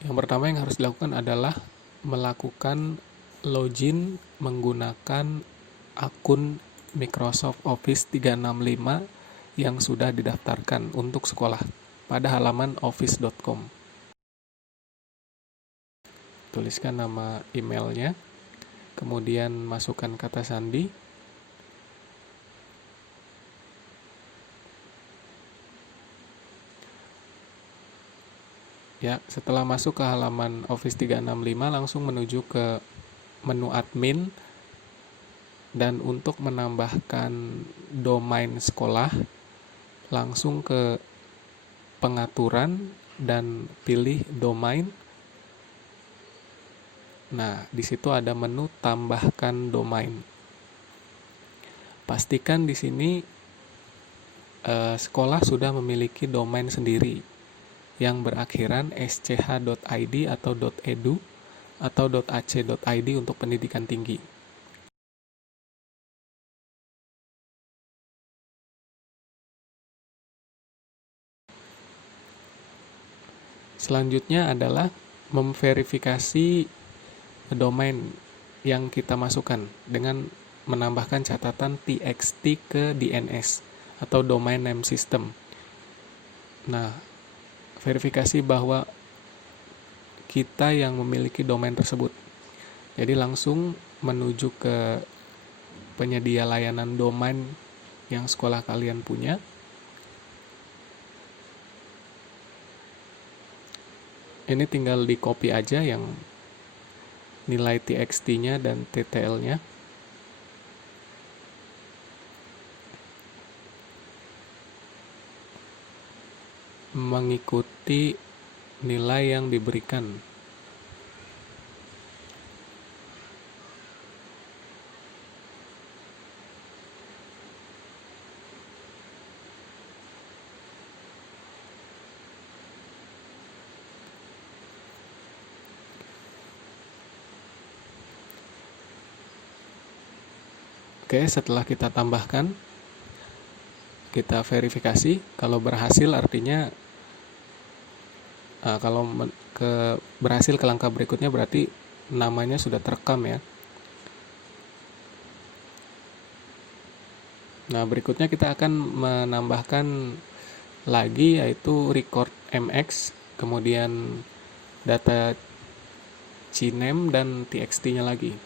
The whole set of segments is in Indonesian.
Yang pertama yang harus dilakukan adalah melakukan login menggunakan akun Microsoft Office 365 yang sudah didaftarkan untuk sekolah pada halaman office.com. Tuliskan nama emailnya, kemudian masukkan kata sandi. Ya, setelah masuk ke halaman Office 365 langsung menuju ke menu admin, dan untuk menambahkan domain sekolah langsung ke pengaturan dan pilih domain. Nah, di situ ada menu tambahkan domain. Pastikan di sini sekolah sudah memiliki domain sendiri yang berakhiran sch.id atau .edu atau .ac.id untuk pendidikan tinggi. Selanjutnya adalah memverifikasi domain yang kita masukkan dengan menambahkan catatan txt ke DNS atau domain name system. Nah, verifikasi bahwa kita yang memiliki domain tersebut. Jadi langsung menuju ke penyedia layanan domain yang sekolah kalian punya. Ini tinggal di copy aja yang nilai txt-nya dan ttl-nya. Mengikuti nilai yang diberikan. Oke, setelah kita tambahkan, kita verifikasi. Kalau berhasil artinya berhasil ke langkah berikutnya berarti namanya sudah terekam ya. Nah, berikutnya kita akan menambahkan lagi yaitu record mx, kemudian data cname dan txt-nya lagi.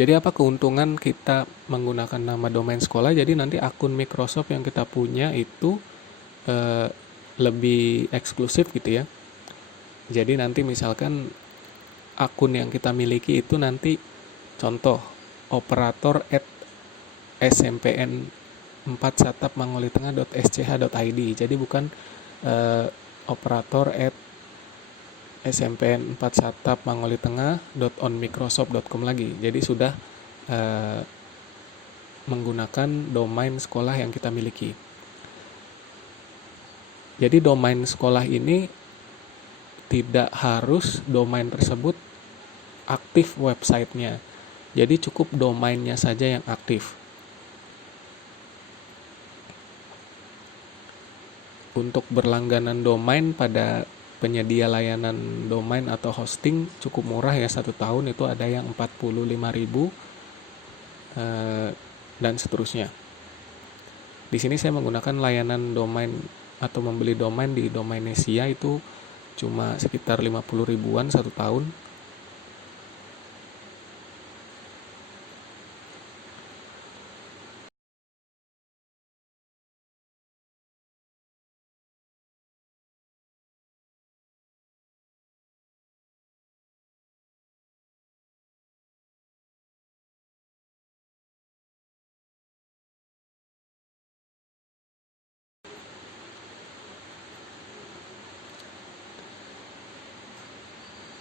Jadi apa keuntungan kita menggunakan nama domain sekolah? Jadi nanti akun Microsoft yang kita punya itu lebih eksklusif gitu ya. Jadi nanti misalkan akun yang kita miliki itu nanti contoh operator @smpn 4 satap mangolitengah.sch.id. Jadi bukan operator @smpn 4 satap mangolitengah.onmicrosoft.com lagi. Jadi sudah menggunakan domain sekolah yang kita miliki. Jadi domain sekolah ini tidak harus domain tersebut aktif websitenya. Jadi cukup domainnya saja yang aktif. Untuk berlangganan domain pada penyedia layanan domain atau hosting cukup murah ya, 1 tahun itu ada yang 45.000 dan seterusnya. Di sini saya menggunakan layanan domain atau membeli domain di Domainesia itu cuma sekitar 50 ribuan 1 tahun.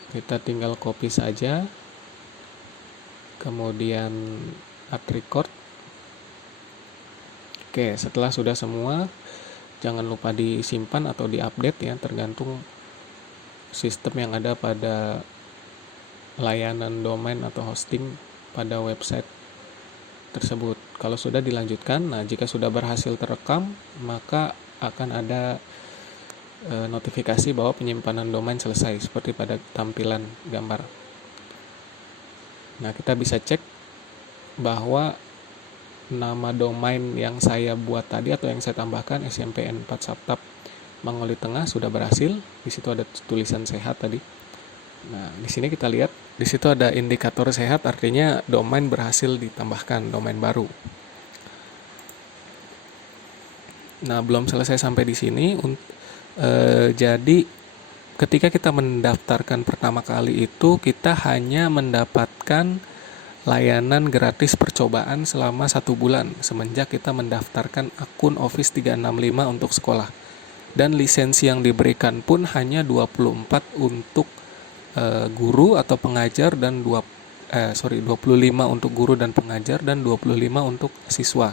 Kita tinggal copy saja, kemudian add record. Oke, setelah sudah semua, jangan lupa disimpan atau diupdate ya, tergantung sistem yang ada pada layanan domain atau hosting pada website tersebut. Kalau sudah dilanjutkan, nah jika sudah berhasil terekam, maka akan ada notifikasi bahwa penyimpanan domain selesai seperti pada tampilan gambar. Nah, kita bisa cek bahwa nama domain yang saya buat tadi atau yang saya tambahkan SMPN4 Saptap Mangoli Tengah sudah berhasil. Di situ ada tulisan sehat tadi. Nah, di sini kita lihat di situ ada indikator sehat, artinya domain berhasil ditambahkan, domain baru. Nah, belum selesai sampai di sini. Jadi ketika kita mendaftarkan pertama kali itu, kita hanya mendapatkan layanan gratis percobaan selama 1 bulan semenjak kita mendaftarkan akun Office 365 untuk sekolah. Dan lisensi yang diberikan pun hanya 24 untuk guru atau pengajar dan 25 untuk guru dan pengajar dan 25 untuk siswa.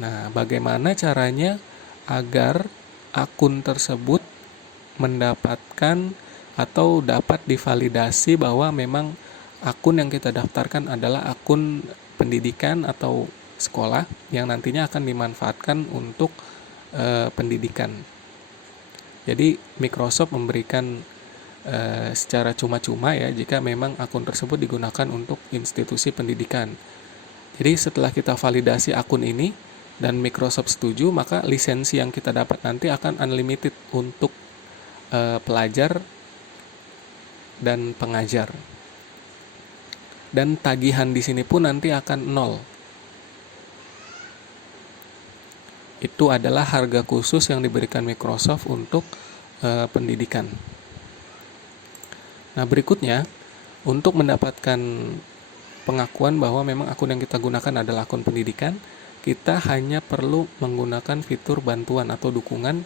Nah, bagaimana caranya agar akun tersebut mendapatkan atau dapat divalidasi bahwa memang akun yang kita daftarkan adalah akun pendidikan atau sekolah yang nantinya akan dimanfaatkan untuk pendidikan. Jadi Microsoft memberikan secara cuma-cuma ya jika memang akun tersebut digunakan untuk institusi pendidikan. Jadi setelah kita validasi akun ini dan Microsoft setuju, maka lisensi yang kita dapat nanti akan unlimited untuk pelajar dan pengajar. Dan tagihan di sini pun nanti akan 0. Itu adalah harga khusus yang diberikan Microsoft untuk pendidikan. Nah, berikutnya untuk mendapatkan pengakuan bahwa memang akun yang kita gunakan adalah akun pendidikan, kita hanya perlu menggunakan fitur bantuan atau dukungan.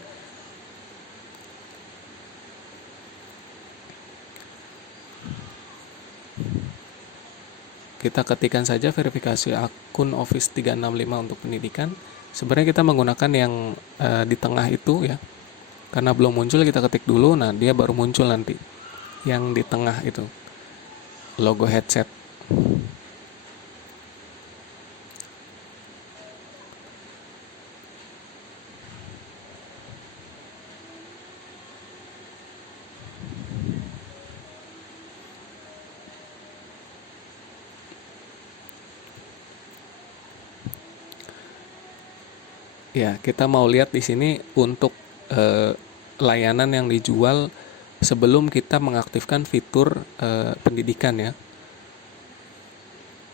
Kita ketikkan saja verifikasi akun Office 365 untuk pendidikan. Sebenarnya kita menggunakan yang di tengah itu ya. Karena belum muncul, kita ketik dulu, nah dia baru muncul nanti. Yang di tengah itu, logo headset. Ya, kita mau lihat di sini untuk layanan yang dijual sebelum kita mengaktifkan fitur pendidikan ya.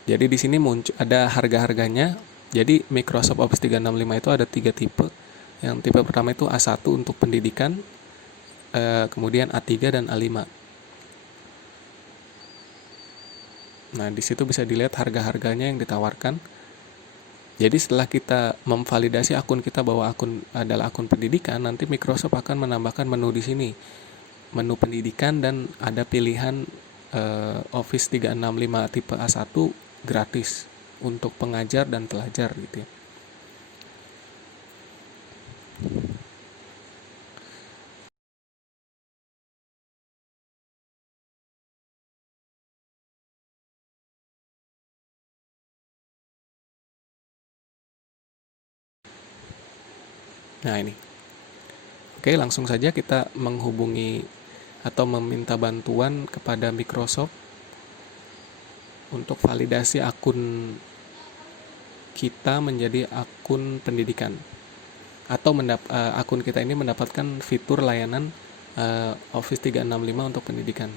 Jadi di sini muncul ada harga-harganya. Jadi Microsoft Office 365 itu ada 3 tipe. Yang tipe pertama itu A1 untuk pendidikan, kemudian A3 dan A5. Nah, di situ bisa dilihat harga-harganya yang ditawarkan. Jadi setelah kita memvalidasi akun kita bahwa akun adalah akun pendidikan, nanti Microsoft akan menambahkan menu di sini. Menu pendidikan dan ada pilihan Office 365 tipe A1 gratis untuk pengajar dan pelajar gitu ya. Nah, ini. Oke, langsung saja kita menghubungi atau meminta bantuan kepada Microsoft untuk validasi akun kita menjadi akun pendidikan atau akun kita ini mendapatkan fitur layanan Office 365 untuk pendidikan.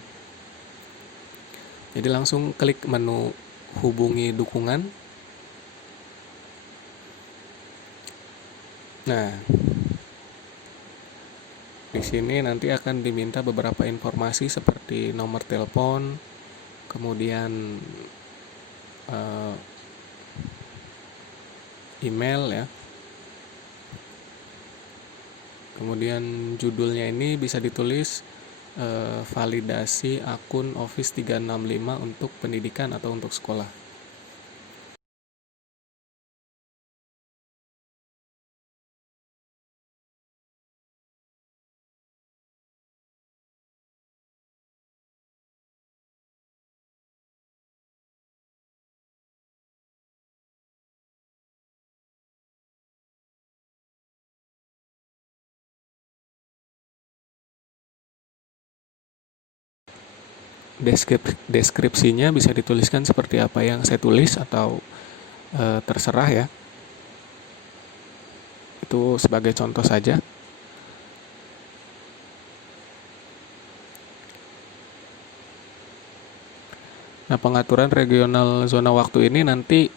Jadi langsung klik menu hubungi dukungan. Nah, di sini nanti akan diminta beberapa informasi seperti nomor telepon, kemudian email ya. Kemudian judulnya ini bisa ditulis validasi akun Office 365 untuk pendidikan atau untuk sekolah. Deskripsinya bisa dituliskan seperti apa yang saya tulis atau terserah ya. Itu sebagai contoh saja. Nah, pengaturan regional zona waktu ini nanti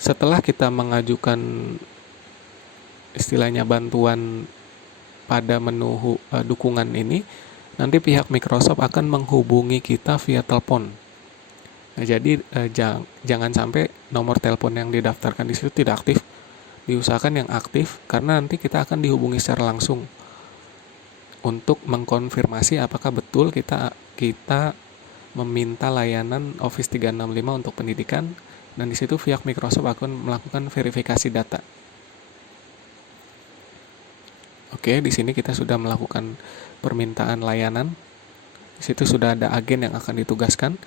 setelah kita mengajukan istilahnya bantuan pada menu dukungan ini, nanti pihak Microsoft akan menghubungi kita via telepon. Nah, jadi jangan sampai nomor telepon yang didaftarkan di situ tidak aktif. Diusahakan yang aktif karena nanti kita akan dihubungi secara langsung untuk mengkonfirmasi apakah betul kita meminta layanan Office 365 untuk pendidikan, dan di situ pihak Microsoft akan melakukan verifikasi data. Oke, di sini kita sudah melakukan permintaan layanan. Di situ sudah ada agen yang akan ditugaskan.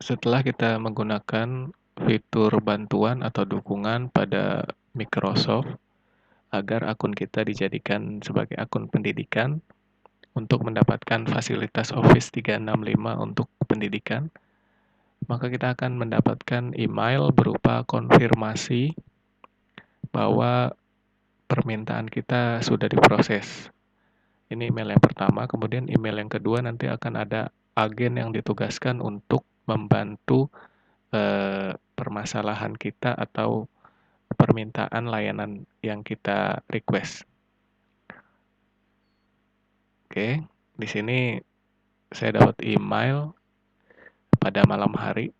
Setelah kita menggunakan fitur bantuan atau dukungan pada Microsoft agar akun kita dijadikan sebagai akun pendidikan untuk mendapatkan fasilitas Office 365 untuk pendidikan, maka kita akan mendapatkan email berupa konfirmasi bahwa permintaan kita sudah diproses. Ini email yang pertama, kemudian email yang kedua nanti akan ada agen yang ditugaskan untuk membantu permasalahan kita atau permintaan layanan yang kita request. Oke, di sini saya dapat email pada malam hari.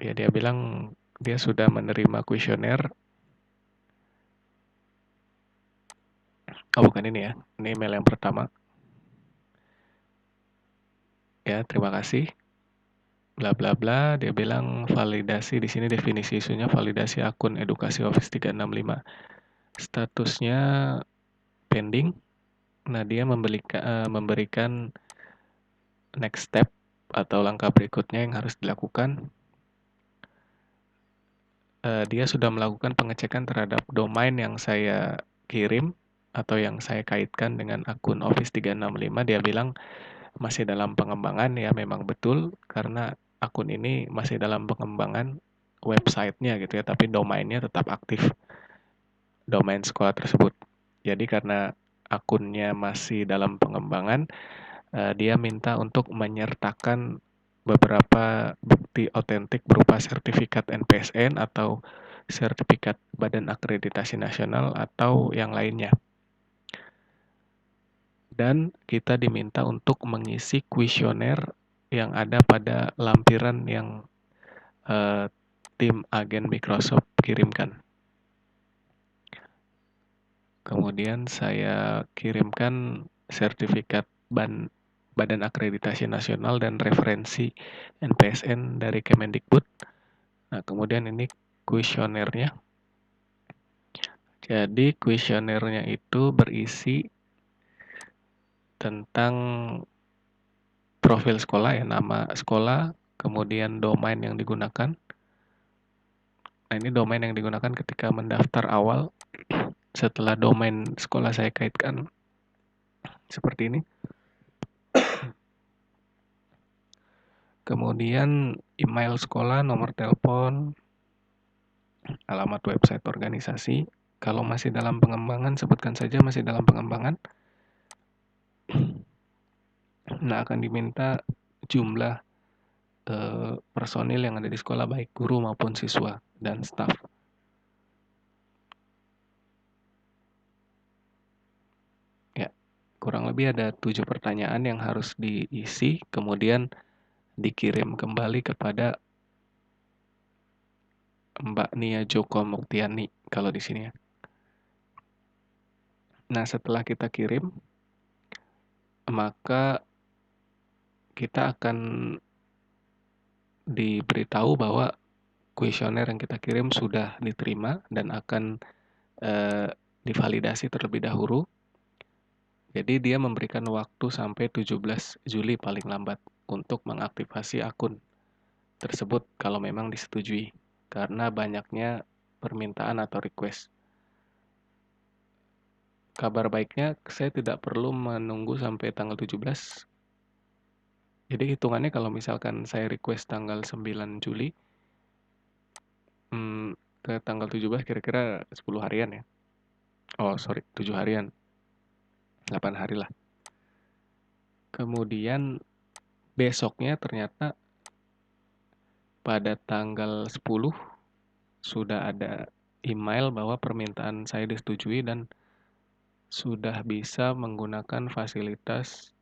Ya, dia bilang dia sudah menerima kuesioner. Oh, bukan ini ya. Ini email yang pertama. Ya, terima kasih. Bla bla bla, dia bilang validasi, di sini definisi isunya validasi akun edukasi Office 365. Statusnya pending. Nah, dia memberikan next step atau langkah berikutnya yang harus dilakukan. Dia sudah melakukan pengecekan terhadap domain yang saya kirim atau yang saya kaitkan dengan akun Office 365. Dia bilang masih dalam pengembangan. Ya, memang betul karena akun ini masih dalam pengembangan websitenya gitu ya, tapi domainnya tetap aktif, domain sekolah tersebut. Jadi karena akunnya masih dalam pengembangan, dia minta untuk menyertakan beberapa bukti otentik berupa sertifikat NPSN atau sertifikat Badan Akreditasi Nasional atau yang lainnya. Dan kita diminta untuk mengisi kuesioner yang ada pada lampiran yang tim agen Microsoft kirimkan. Kemudian saya kirimkan sertifikat Badan Akreditasi Nasional dan referensi NPSN dari Kemendikbud. Nah, kemudian ini kuesionernya. Jadi kuesionernya itu berisi tentang profil sekolah ya, nama sekolah, kemudian domain yang digunakan. Nah, ini domain yang digunakan ketika mendaftar awal. Setelah domain sekolah saya kaitkan seperti ini. Kemudian email sekolah, nomor telepon, alamat website organisasi. Kalau masih dalam pengembangan, sebutkan saja masih dalam pengembangan. Nah, akan diminta jumlah personil yang ada di sekolah, baik guru maupun siswa dan staf. Ya, kurang lebih ada 7 pertanyaan yang harus diisi, kemudian dikirim kembali kepada Mbak Nia Joko Muktiani kalau di sini ya. Nah, setelah kita kirim, maka kita akan diberitahu bahwa kuesioner yang kita kirim sudah diterima dan akan divalidasi terlebih dahulu. Jadi dia memberikan waktu sampai 17 Juli paling lambat untuk mengaktifasi akun tersebut kalau memang disetujui, karena banyaknya permintaan atau request. Kabar baiknya, saya tidak perlu menunggu sampai tanggal 17. Jadi hitungannya kalau misalkan saya request tanggal 9 Juli, ke tanggal 17 kira-kira 10 harian ya. Oh, sorry, 7 harian. 8 hari lah. Kemudian besoknya ternyata pada tanggal 10 sudah ada email bahwa permintaan saya disetujui dan sudah bisa menggunakan fasilitas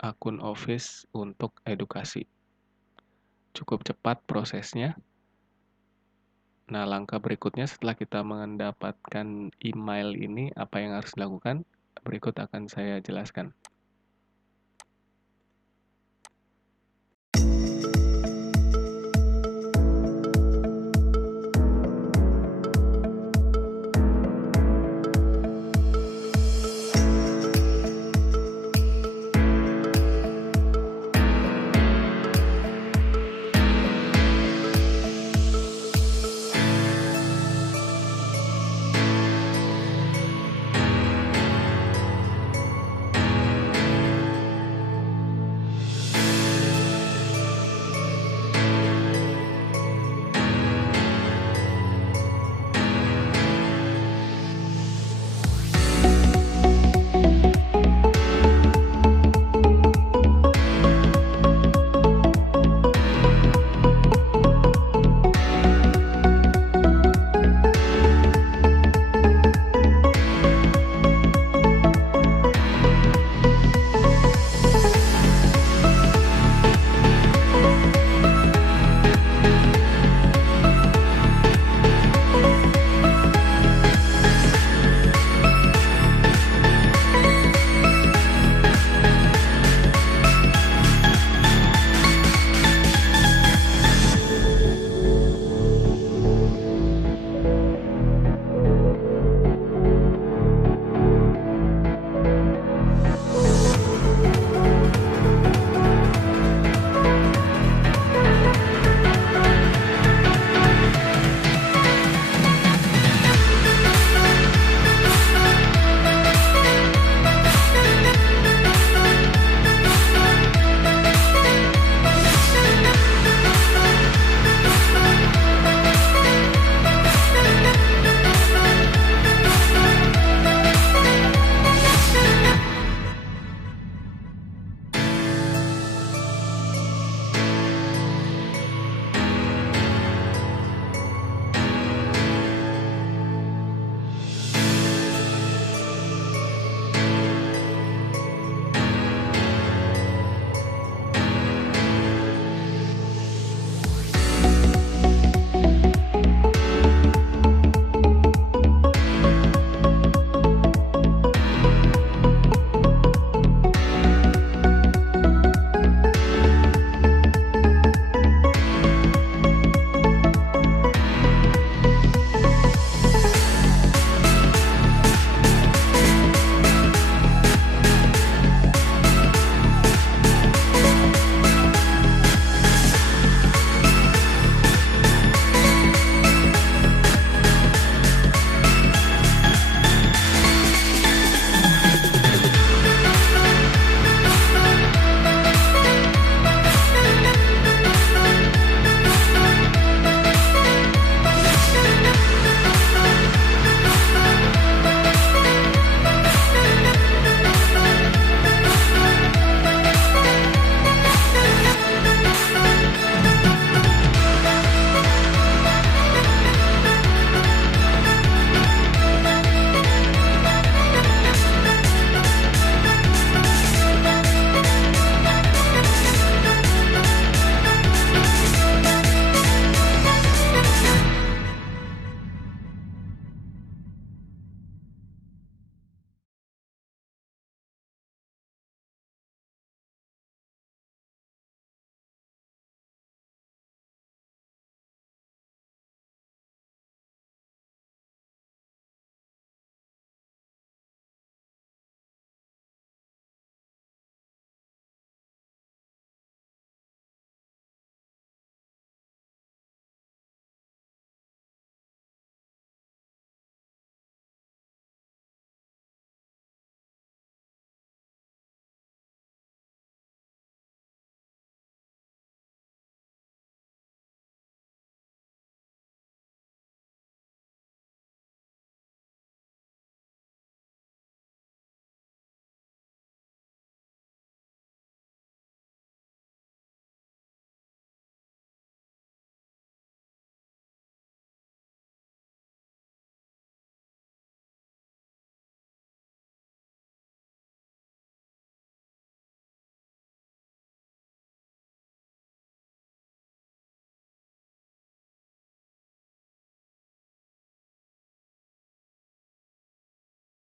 akun Office untuk edukasi. Cukup cepat prosesnya. Nah, langkah berikutnya setelah kita mendapatkan email ini, apa yang harus dilakukan? Berikut akan saya jelaskan.